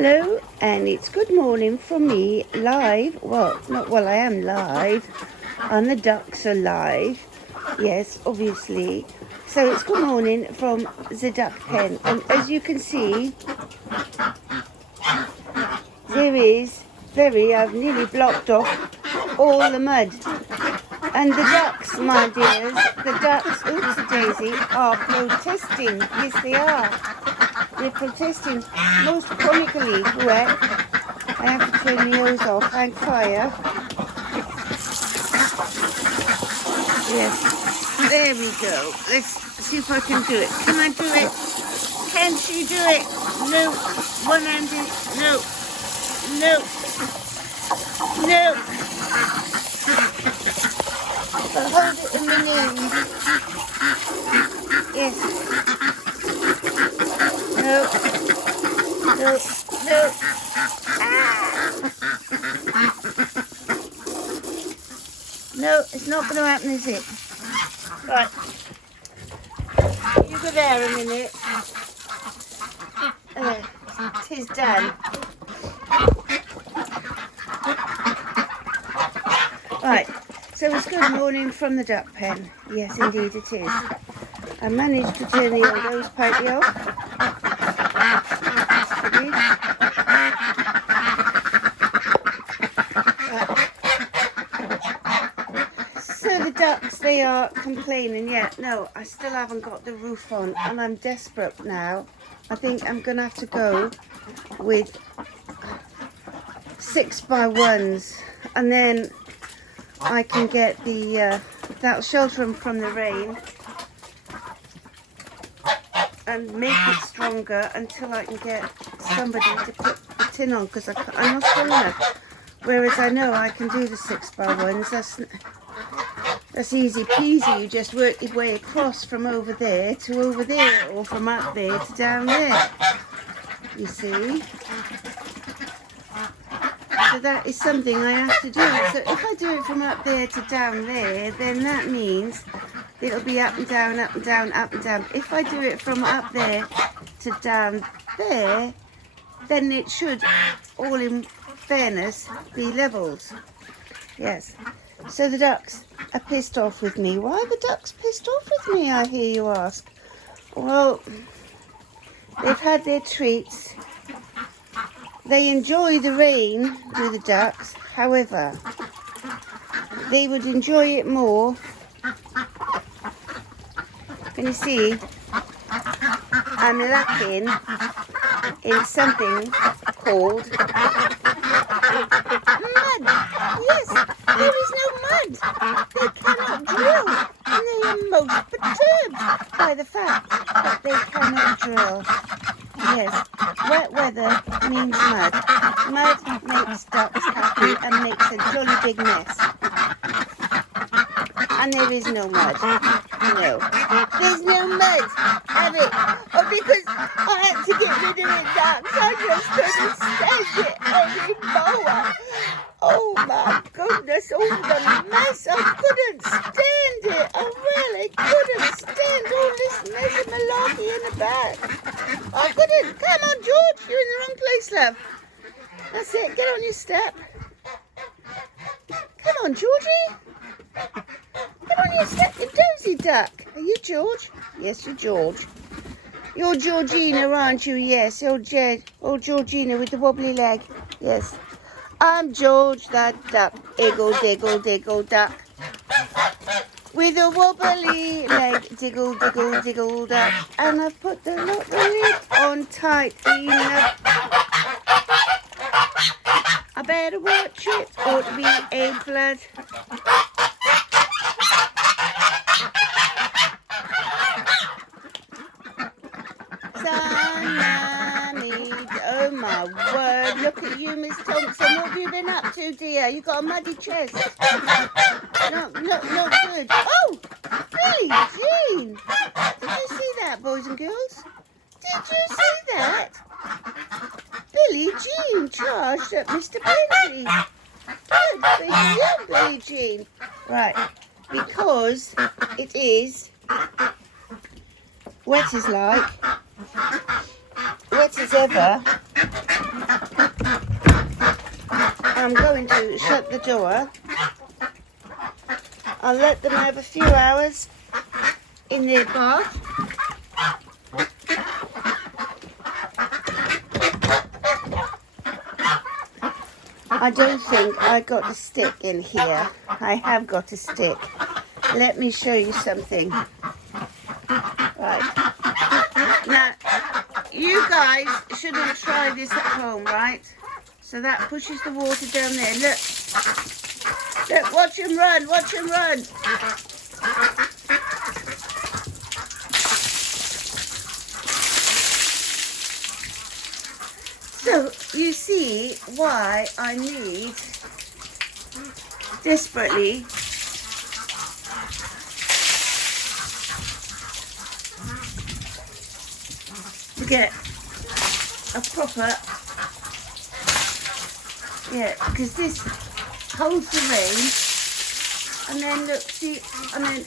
Hello, and it's good morning from me live. Well, not well, I am live, and the ducks are live. Yes, obviously. So it's good morning from the duck pen, and as you can see, I've nearly blocked off all the mud. And the ducks, my dears, the ducks, oopsie-daisy, are protesting. Yes, they are. They're protesting most comically. Wet. I have to turn the hose off and fire. Yes, there we go. Let's see if I can do it. Can I do it? Can she do it? No. One-handed. No. No. No. But hold it in the knees. Yes. No. No. No. Ah! No, it's not going to happen, is it? Right. You go there a minute. Tis done. Right. So it's good morning from the duck pen. Yes, indeed it is. I managed to turn the old hose pipe off. So the ducks, they are complaining. Yeah, no, I still haven't got the roof on, and I'm desperate now. I think I'm going to have to go with 6x1s, and then I can get the that'll shelter them from the rain and make it stronger until I can get somebody to put the tin on, because I'm not strong enough. Whereas I know I can do the 6x1s. That's easy peasy. You just work your way across from over there to over there, or from up there to down there. You see? So that is something I have to do. So if I do it from up there to down there, then that means it'll be up and down, up and down, up and down. If I do it from up there to down there, then it should, all in fairness, be levels. Yes. So the ducks are pissed off with me. Why are the ducks pissed off with me, I hear you ask? Well, they've had their treats. They enjoy the rain, do the ducks. However, they would enjoy it more. Can you see? I'm lacking in something called mud. Yes, there is no mud. They cannot drill, and they are most perturbed by the fact that they cannot drill. Yes, wet weather means mud. Mud makes ducks happy and makes a jolly big mess. And there is no mud. No. There's no mud, have it? Oh, because I had to get rid of it, ducks. I just couldn't stand it anymore. Oh my goodness, all the mess. I couldn't stand it. I really couldn't stand all this mess and malarkey in the back. I couldn't. Come on, George. You're in the wrong place, love. That's it. Get on your step. Come on, Georgie. Come on your step, you dozy duck. Are you George? Yes, you're George. You're Georgina, aren't you? Yes, you're Jed. Oh, Georgina with the wobbly leg. Yes. I'm George the duck. Iggle, diggle, diggle, duck. With a wobbly leg. Diggle, diggle, diggle, duck. And I've put the lid on tight enough. I better watch it. Ought to be a flood. Oh my word, look at you, Miss Thompson. What have you been up to, dear? You got a muddy chest. No, not good. Oh, Billie Jean. Did you see that, boys and girls? Did you see that? Billie Jean charged at Mr. Bentley. Good for you, Billie Jean. Right, because it is wet as like. Wet as ever. I'm going to shut the door. I'll let them have a few hours in their bath. I don't think I got a stick in here. I have got a stick. Let me show you something. Right. Now, you guys shouldn't try this at home, right? So that pushes the water down there. Look. Look, watch him run. Watch him run. So, you see why I need desperately to get a proper, because this holds the rain, and then look, see, and then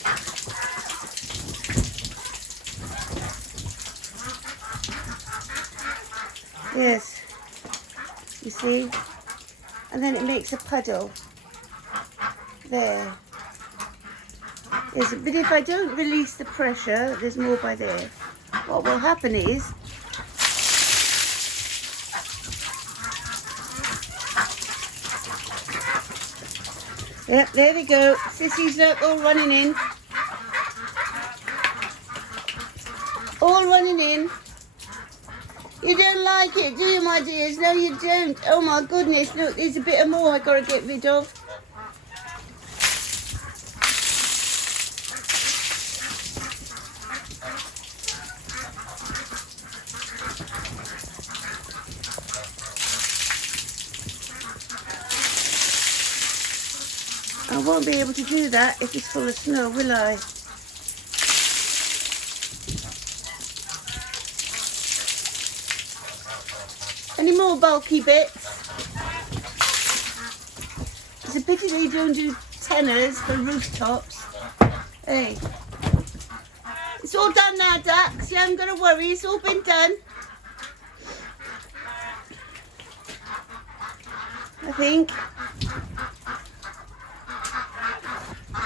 yes, you see, and then it makes a puddle there. Yes, but if I don't release the pressure, there's more by there. What will happen is yep, there they go. Sissies, look, all running in. All running in. You don't like it, do you, my dears? No, you don't. Oh, my goodness. Look, there's a bit more I've got to get rid of. I won't be able to do that if it's full of snow, will I? Any more bulky bits? It's a pity they don't do tenors for rooftops. Hey. It's all done now, ducks. You haven't got to worry. It's all been done. I think.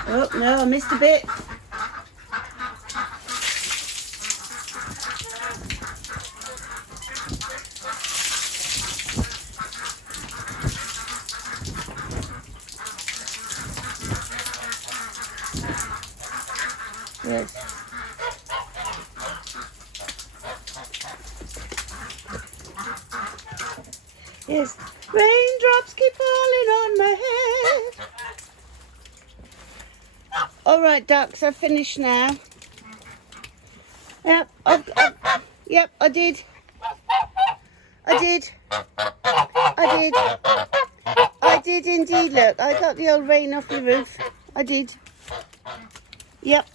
Oh, no, I missed a bit. Yes. Yes. Raindrops keep falling on my head. All right, ducks, I've finished now. Yep, yep, I did. I did. I did. I did indeed, look. I got the old rain off the roof. I did. Yep.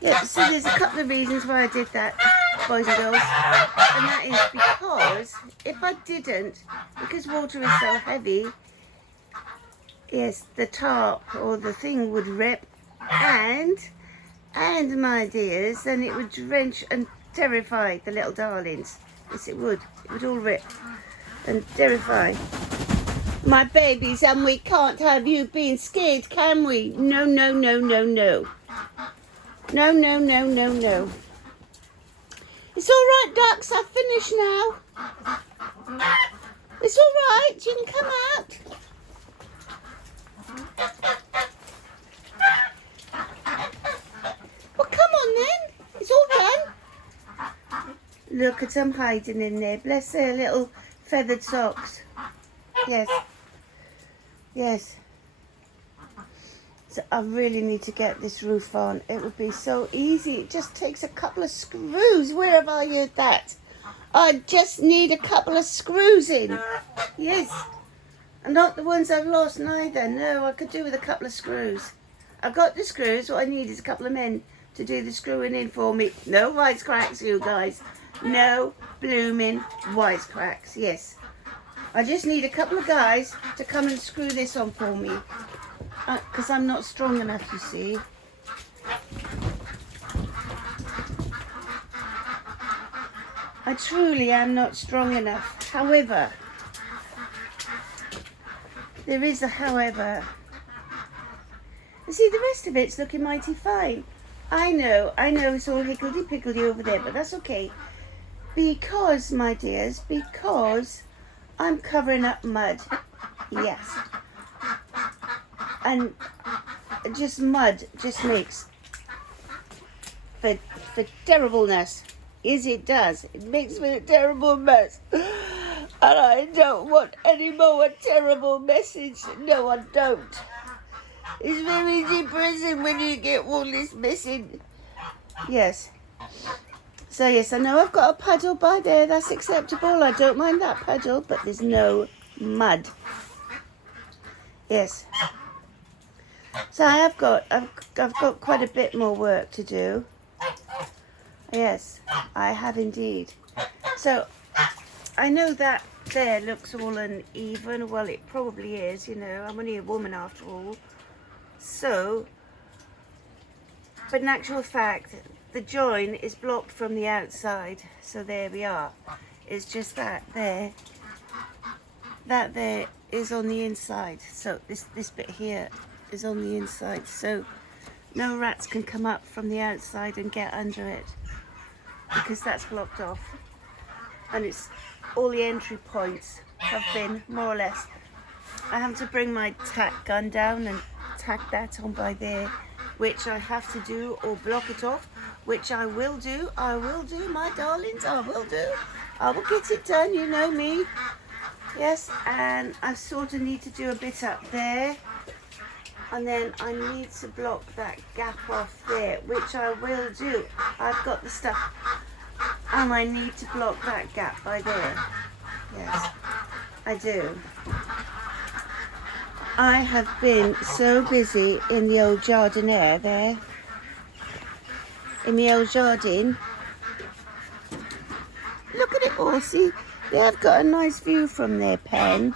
Yep, so there's a couple of reasons why I did that, boys and girls. And that is because if I didn't, because water is so heavy, yes, the tarp or the thing would rip, and my dears, then it would drench and terrify the little darlings. Yes, it would. It would all rip and terrify my babies, and we can't have you being scared, can we? No, no, no, no, no. No, no, no, no, no. It's all right, ducks. I've finished now. It's all right. You can come out. Well, come on then. It's all done. Look at them hiding in there. Bless their little feathered socks. Yes. Yes. So I really need to get this roof on. It would be so easy. It just takes a couple of screws. Where have I heard that? I just need a couple of screws in. Yes. And not the ones I've lost neither. No, I could do with a couple of screws. I've got the screws. What I need is a couple of men to do the screwing in for me. No wisecracks, you guys. No blooming wisecracks. Yes. I just need a couple of guys to come and screw this on for me. Because I'm not strong enough, you see. I truly am not strong enough. However, there is a however. You see, the rest of it's looking mighty fine. I know it's all higgledy-piggledy over there, but that's okay. Because, my dears, because I'm covering up mud. Yes. And just mud just makes for terribleness. Yes, it does. It makes me a terrible mess. And I don't want any more terrible message. No, I don't. It's very depressing when you get all this messing. Yes. So yes, I know I've got a puddle by there. That's acceptable. I don't mind that puddle, but there's no mud. Yes. So I've got quite a bit more work to do. Yes, I have indeed. So I know that there looks all uneven. Well, it probably is, you know. I'm only a woman after all. So, but in actual fact, the join is blocked from the outside. So there we are. It's just that there is on the inside. So this bit here is on the inside. So no rats can come up from the outside and get under it, because that's blocked off. And it's all the entry points have been more or less. I have to bring my tack gun down and tack that on by there, which I have to do, or block it off, which I will do. I will do, my darlings, I will do. I will get it done, you know me. Yes, and I sort of need to do a bit up there. And then I need to block that gap off there, which I will do. I've got the stuff. And I need to block that gap by there. Yes, I do. I have been so busy in the old jardiniere there. In the old jardin. Look at it all, see? They've got a nice view from their pen.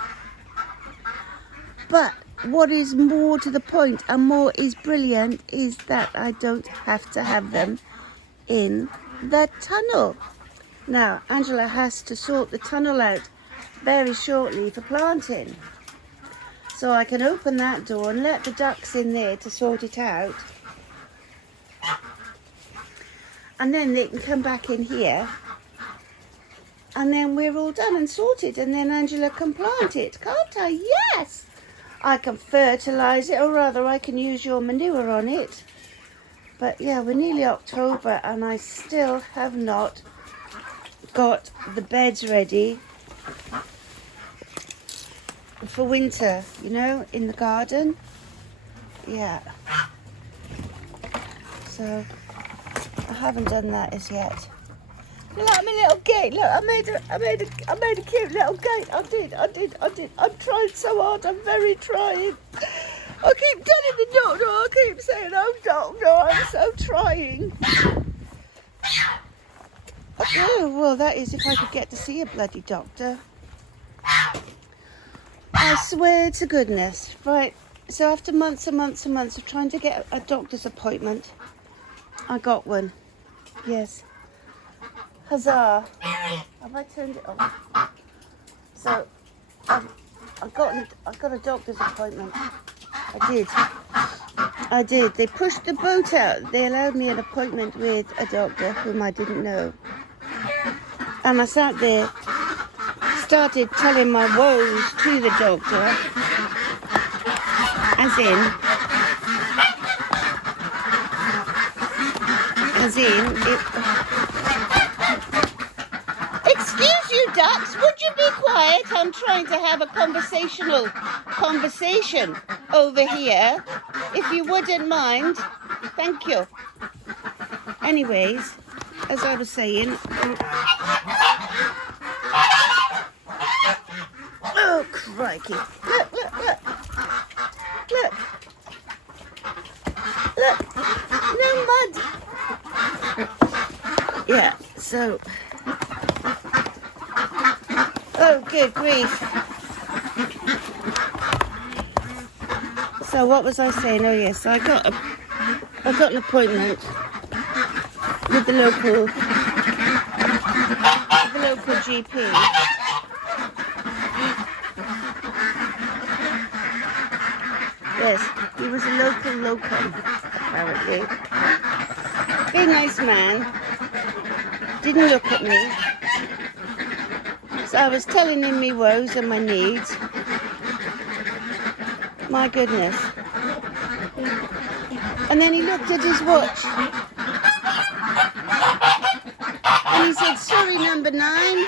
But what is more to the point and more is brilliant is that I don't have to have them in the tunnel. Now, Angela has to sort the tunnel out very shortly for planting. So I can open that door and let the ducks in there to sort it out. And then they can come back in here. And then we're all done and sorted. And then Angela can plant it, can't I? Yes! I can fertilise it, or rather I can use your manure on it. But yeah, we're nearly October and I still have not got the beds ready for winter, you know, in the garden. Yeah. So I haven't done that as yet. Look at my little gate. Look, I made a cute little gate. I did. I'm trying so hard. I'm very trying. I keep telling the doctor. I keep saying, "Oh, doctor, I'm so trying." Oh, well, that is if I could get to see a bloody doctor. I swear to goodness. Right. So after months and months and months of trying to get a doctor's appointment, I got one. Yes. Huzzah. Have I turned it off? So, I got a doctor's appointment. I did. They pushed the boat out. They allowed me an appointment with a doctor whom I didn't know. And I sat there, started telling my woes to the doctor, as in, excuse you, ducks, would you be quiet? I'm trying to have a conversation over here, if you wouldn't mind. Thank you. Anyways, as I was saying, oh crikey, look, no mud. Yeah, so, oh good grief. So what was I saying? Oh yes, I got an appointment with the local GP, Yes, he was a local locum, apparently. Very nice man. Didn't look at me. So I was telling him my woes and my needs. My goodness. And then he looked at his watch. And he said, sorry, number 9.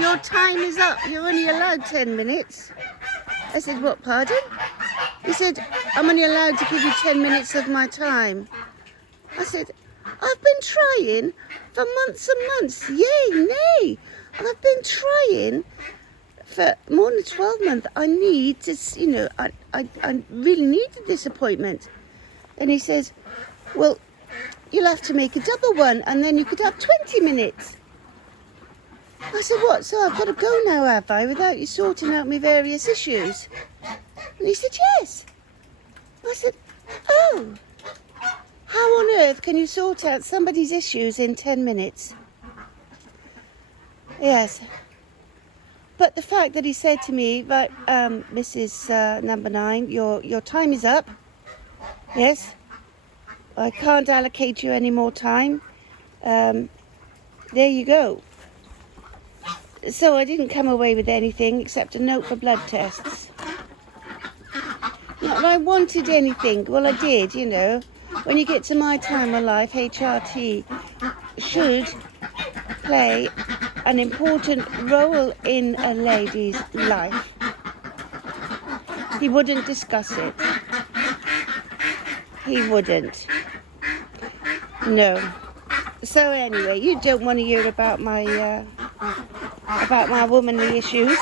Your time is up. You're only allowed 10 minutes. I said, what, pardon? He said, I'm only allowed to give you 10 minutes of my time. I said, I've been trying for months and months. Yay, nay. I've been trying for more than 12 months. I need to, you know, I really needed this appointment. And he says, well, you'll have to make a double one and then you could have 20 minutes. I said, what? So I've got to go now, have I, without you sorting out my various issues? And he said, yes. I said, oh, how on earth can you sort out somebody's issues in 10 minutes? Yes. But the fact that he said to me, right, Mrs. Number 9, your time is up. Yes. I can't allocate you any more time. There you go. So I didn't come away with anything except a note for blood tests. Not that I wanted anything. Well, I did, you know. When you get to my time of life, HRT should play an important role in a lady's life. He wouldn't discuss it. He wouldn't. No. So anyway, you don't want to hear about my womanly issues.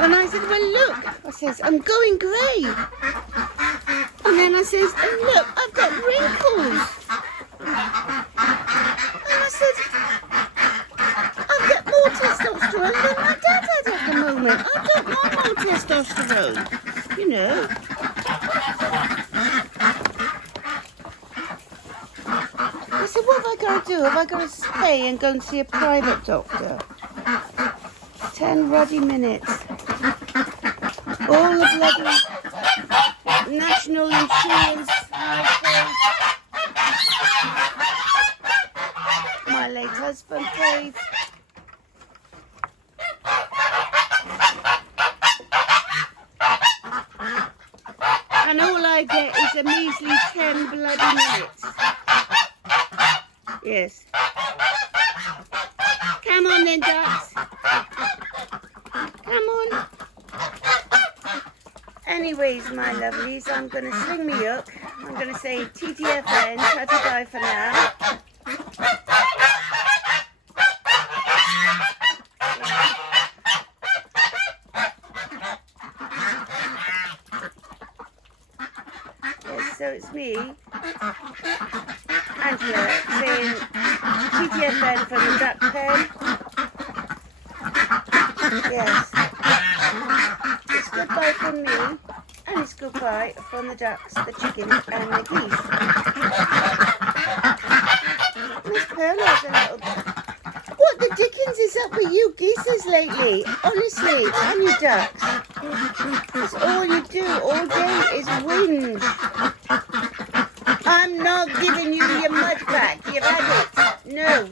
And I said, well, look, I says, I'm going grey. And then I says, and look, I've got wrinkles. And I said, I've got more testosterone than my dad had at the moment. I don't want more testosterone, you know. I said, what have I got to do? Have I got to stay and go and see a private doctor? 10 ruddy minutes. All the bloody national insurance, my late husband paid. And all I get is a measly 10 bloody minutes. Yes. Come on then, ducks. Come on. Anyways, my lovelies, I'm going to sling me hook. I'm going to say TTFN, ta-ta-bye for now. Yes, so it's me, Angela, saying TTFN from the duck pen. Yes. It's goodbye from me, and it's goodbye from the ducks, the chickens, and the geese. Miss Pearl has a little... What the dickens is up with you geeses lately? Honestly, and you ducks. That's all you do all day is whinge. I'm not giving you your mud back. You've had it. No.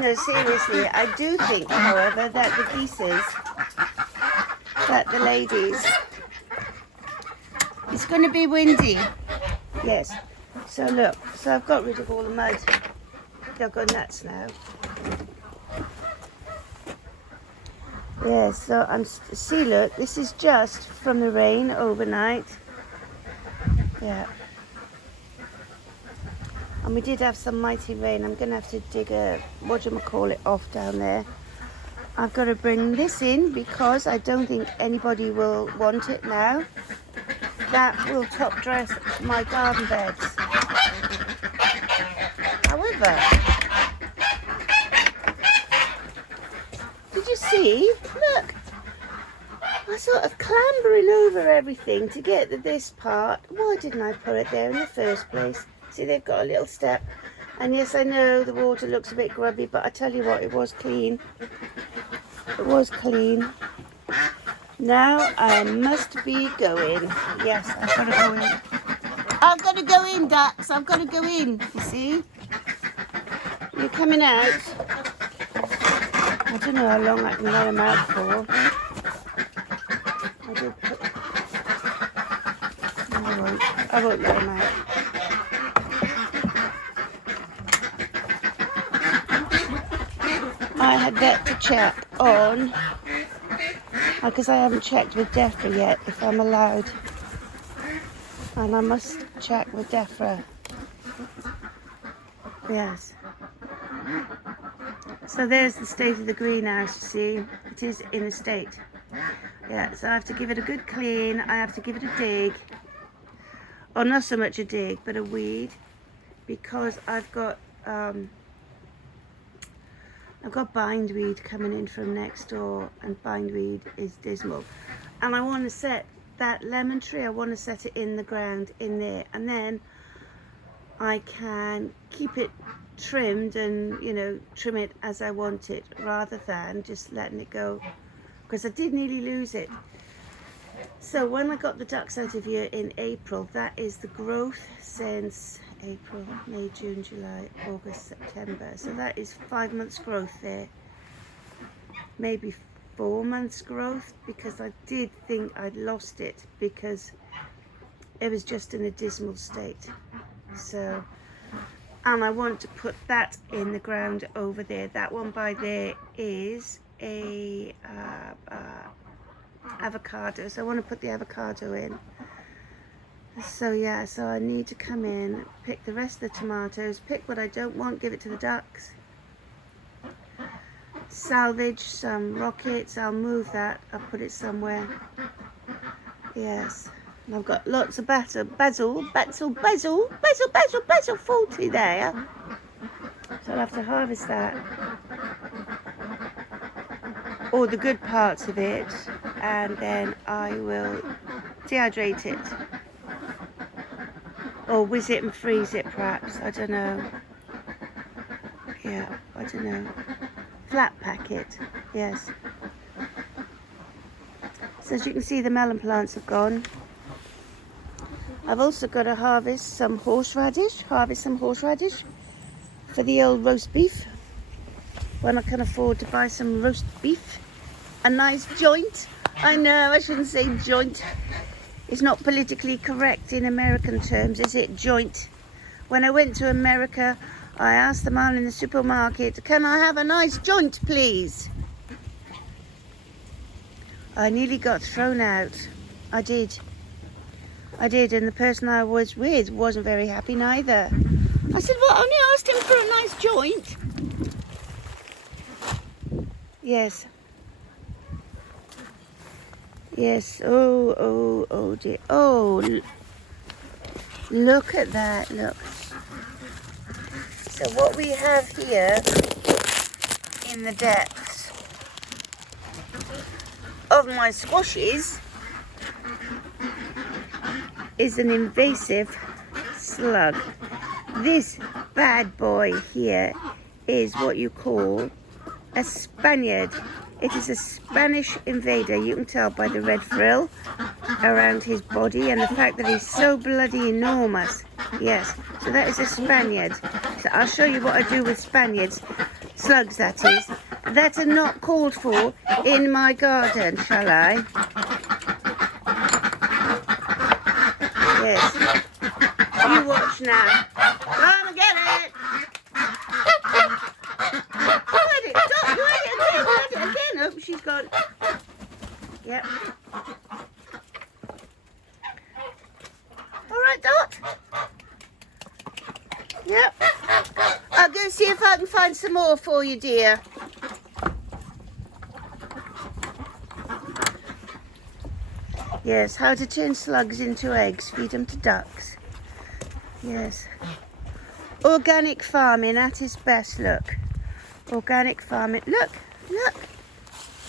No, seriously, I do think, however, that the geeses, that the ladies, it's going to be windy. Yes. So look, so I've got rid of all the mud. They'll go nuts now. Yes, so see, look, this is just from the rain overnight. Yeah. And we did have some mighty rain. I'm going to have to dig a, off down there. I've got to bring this in because I don't think anybody will want it now. That will top dress my garden beds. However, did you see? Look, I'm sort of clambering over everything to get to this part. Why didn't I put it there in the first place? See, they've got a little step. And yes, I know the water looks a bit grubby, but I tell you what, it was clean. It was clean. Now I must be going. Yes, I've got to go in. I've got to go in, ducks. I've got to go in. You see? You're coming out. I don't know how long I can let them out for. I won't let them out. I had that to check on, because I haven't checked with DEFRA yet if I'm allowed. And I must check with DEFRA. Yes. So there's the state of the greenhouse, you see. It is in a state. Yeah, so I have to give it a good clean. I have to give it a dig. Or not so much a dig, but a weed. Because I've got bindweed coming in from next door, and bindweed is dismal. And I want to set that lemon tree, I want to set it in the ground in there, and then I can keep it trimmed and, you know, trim it as I want it, rather than just letting it go, because I did nearly lose it. So when I got the ducks out of here in April, that is the growth since April, May, June, July, August, September. So that is 5 months growth there. Maybe 4 months growth, because I did think I'd lost it because it was just in a dismal state. So, and I want to put that in the ground over there. That one by there is a avocado. So I want to put the avocado in. So yeah, so I need to come in, pick the rest of the tomatoes, pick what I don't want, give it to the ducks. Salvage some rockets, I'll move that, I'll put it somewhere. Yes, and I've got lots of basil faulty there. So I'll have to harvest that. All the good parts of it, and then I will dehydrate it. Or whiz it and freeze it perhaps, I don't know. Yeah, I don't know. Flat pack it, yes. So as you can see, the melon plants have gone. I've also got to harvest some horseradish for the old roast beef. When I can afford to buy some roast beef. A nice joint. I know, I shouldn't say joint. It's not politically correct in American terms, is it? Joint. When I went to America, I asked the man in the supermarket, can I have a nice joint, please? I nearly got thrown out. I did, and the person I was with wasn't very happy neither. I said, well, I only asked him for a nice joint. Yes. Yes, oh dear. Oh, look at that, look. So what we have here in the depths of my squashes is an invasive slug. This bad boy here is what you call a Spaniard. It is a Spanish invader. You can tell by the red frill around his body and the fact that he's so bloody enormous. Yes, so that is a Spaniard. So I'll show you what I do with Spaniards, slugs that is, that are not called for in my garden, shall I? Yes. You watch now. Come and get it! Oh, she's gone. Yep. All right, Dot. Yep. I'll go see if I can find some more for you, dear. Yes, how to turn slugs into eggs. Feed them to ducks. Yes. Organic farming at its best, look. Organic farming. Look.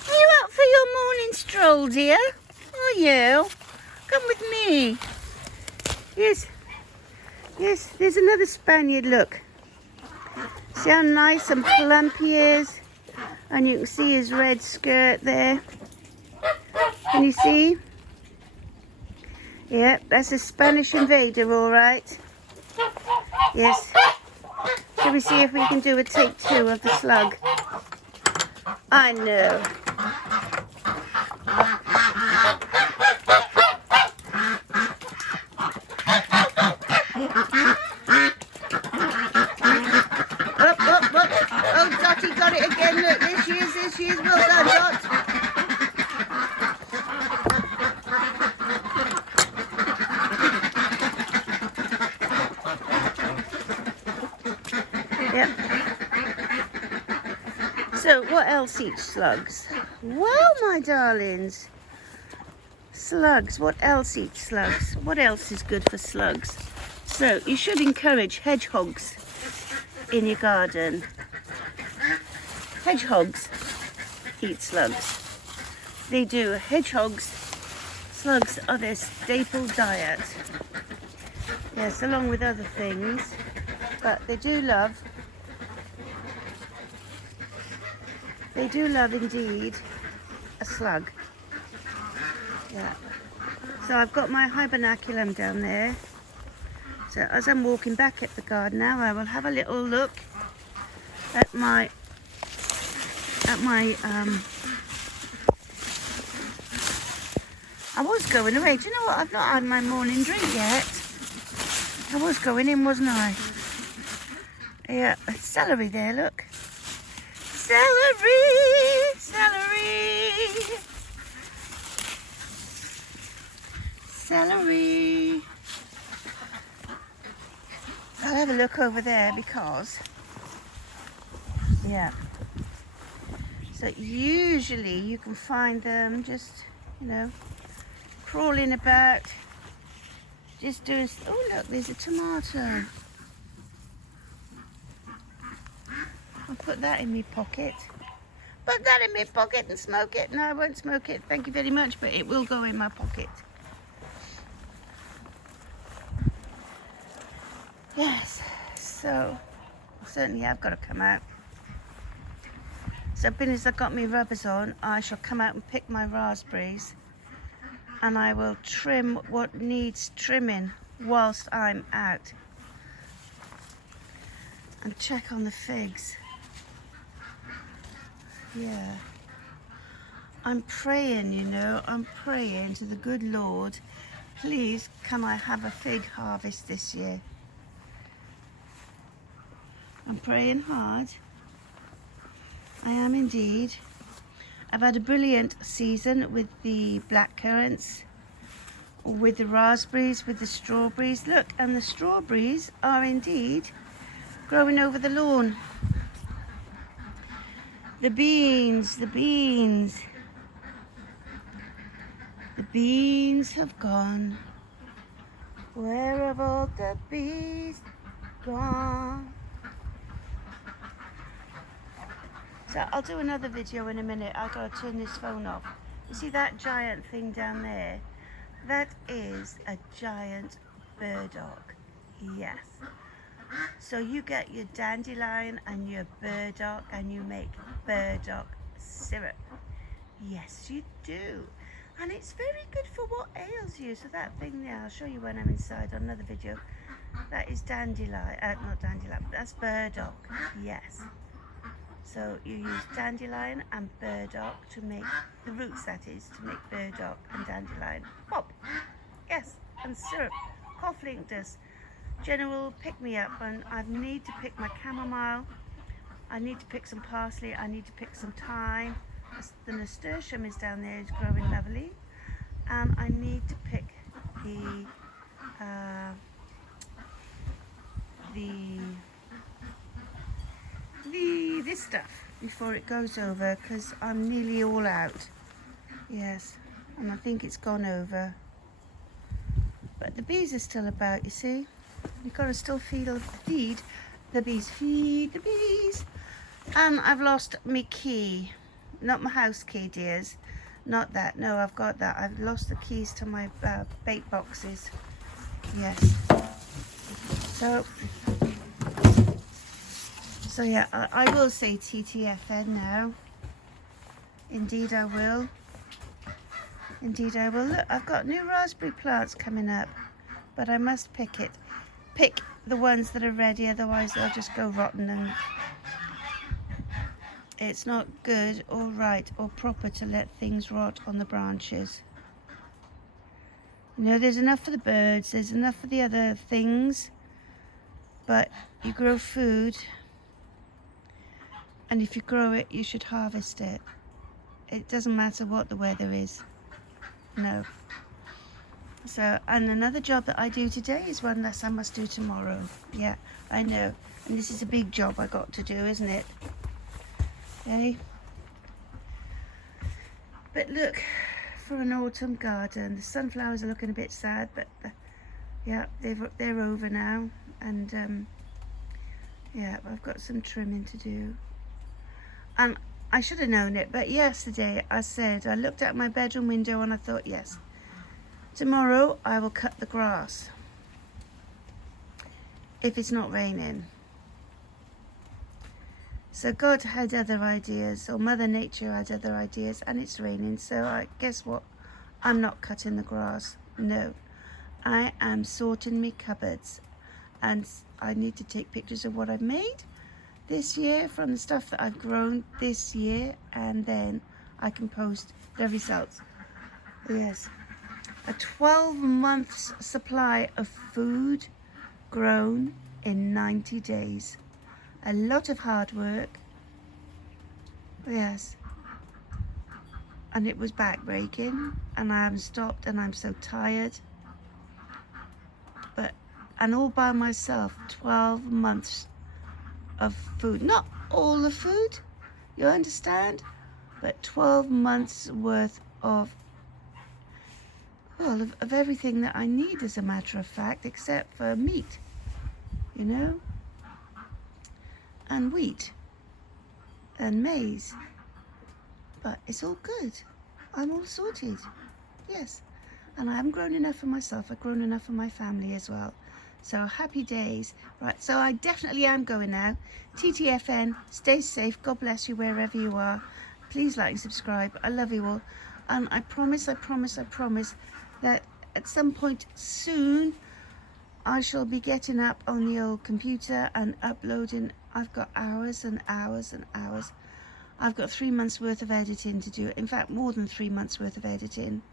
Are you out for your morning stroll, dear? Are you? Come with me. Yes, there's another Spaniard, look. See how nice and plump he is? And you can see his red skirt there. Can you see? Yeah, that's a Spanish invader, all right. Yes. Shall we see if we can do a take 2 of the slug? I know. Up, up, up. Oh, Dottie got it again. Look, there she is, there she is. Well done, Dot. Yep. So, what else eats slugs? Well, my darlings, slugs. What else eats slugs? What else is good for slugs? So, you should encourage hedgehogs in your garden. Hedgehogs eat slugs. They do. Hedgehogs, slugs are their staple diet. Yes, along with other things. But they do love indeed a slug. Yeah. So I've got my hibernaculum down there. So as I'm walking back at the garden now, I will have a little look at my I was going away. Do you know what? I've not had my morning drink yet. I was going in, wasn't I? Yeah, celery there, look. Celery, celery, celery. I'll have a look over there because, yeah. So usually you can find them just, you know, crawling about, just doing, oh look, there's a tomato. I'll put that in my pocket. Put that in my pocket and smoke it. No, I won't smoke it, thank you very much, but it will go in my pocket. Yes, so certainly I've got to come out. So being as I've got my rubbers on, I shall come out and pick my raspberries and I will trim what needs trimming whilst I'm out. And check on the figs. Yeah. I'm praying, you know, I'm praying to the good Lord, please can I have a fig harvest this year? I'm praying hard. I am indeed. I've had a brilliant season with the blackcurrants, with the raspberries, with the strawberries. Look, and the strawberries are indeed growing over the lawn. The beans, the beans. The beans have gone. Where have all the bees gone? So I'll do another video in a minute. I've got to turn this phone off. You see that giant thing down there? That is a giant burdock. Yes. So you get your dandelion and your burdock and you make burdock syrup. Yes, you do. And it's very good for what ails you. So that thing there, I'll show you when I'm inside on another video. That is dandelion, not dandelion, that's burdock. Yes. So you use dandelion and burdock to make, the roots that is, to make burdock and dandelion pop. Yes, and syrup. Cough link does. General pick-me-up, and I need to pick my chamomile. I need to pick some parsley. I need to pick some thyme. The nasturtium is down there, it's growing lovely. And I need to pick this stuff before it goes over, because I'm nearly all out. Yes, and I think it's gone over. But the bees are still about, you see. You've got to still feed the bees. Feed the bees. And I've lost my key. Not my house key, dears. Not that. No, I've got that. I've lost the keys to my bait boxes. Yes. So yeah, I will say TTFN now. Indeed I will. Indeed I will. Look, I've got new raspberry plants coming up, but I must pick the ones that are ready, otherwise they'll just go rotten, and it's not good or right or proper to let things rot on the branches. You know, there's enough for the birds, there's enough for the other things, but you grow food, and if you grow it, you should harvest it. It doesn't matter what the weather is. No. So, and another job that I do today is one less I must do tomorrow. Yeah, I know. And this is a big job I got to do, isn't it? Okay. But look, for an autumn garden, the sunflowers are looking a bit sad, but yeah, they're over now. And yeah, I've got some trimming to do. And I should have known it, but yesterday I looked out my bedroom window and I thought, yes, tomorrow I will cut the grass if it's not raining. So God had other ideas, or Mother Nature had other ideas, and it's raining, so guess what? I'm not cutting the grass. No, I am sorting my cupboards, and I need to take pictures of what I've made this year from the stuff that I've grown this year, and then I can post the results. Yes, a 12 months supply of food grown in 90 days. A lot of hard work. Yes, and it was backbreaking, and I haven't stopped, and I'm so tired, and all by myself, 12 months of food. Not all the food, you understand, but 12 months worth of, well, of everything that I need, as a matter of fact, except for meat, you know, and wheat and maize. But it's all good. I'm all sorted. Yes, and I haven't grown enough for myself, I've grown enough for my family as well. So happy days. Right, so I definitely am going now. TTFN, stay safe, God bless you wherever you are. Please like and subscribe. I love you all, and I promise that at some point soon I shall be getting up on the old computer and uploading. I've got hours and hours and hours. I've got 3 months worth of editing to do. In fact, more than 3 months worth of editing.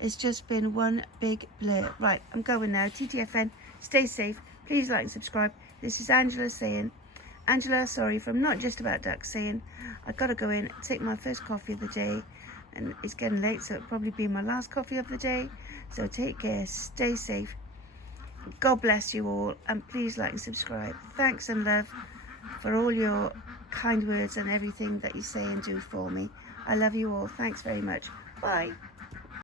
It's just been one big blur. Right, I'm going now. TTFN, stay safe. Please like and subscribe. This is Angela from Not Just About Ducks saying, I've got to go in, take my first coffee of the day, and it's getting late, so it'll probably be my last coffee of the day. So take care, stay safe. God bless you all, and please like and subscribe. Thanks and love for all your kind words and everything that you say and do for me. I love you all. Thanks very much. Bye.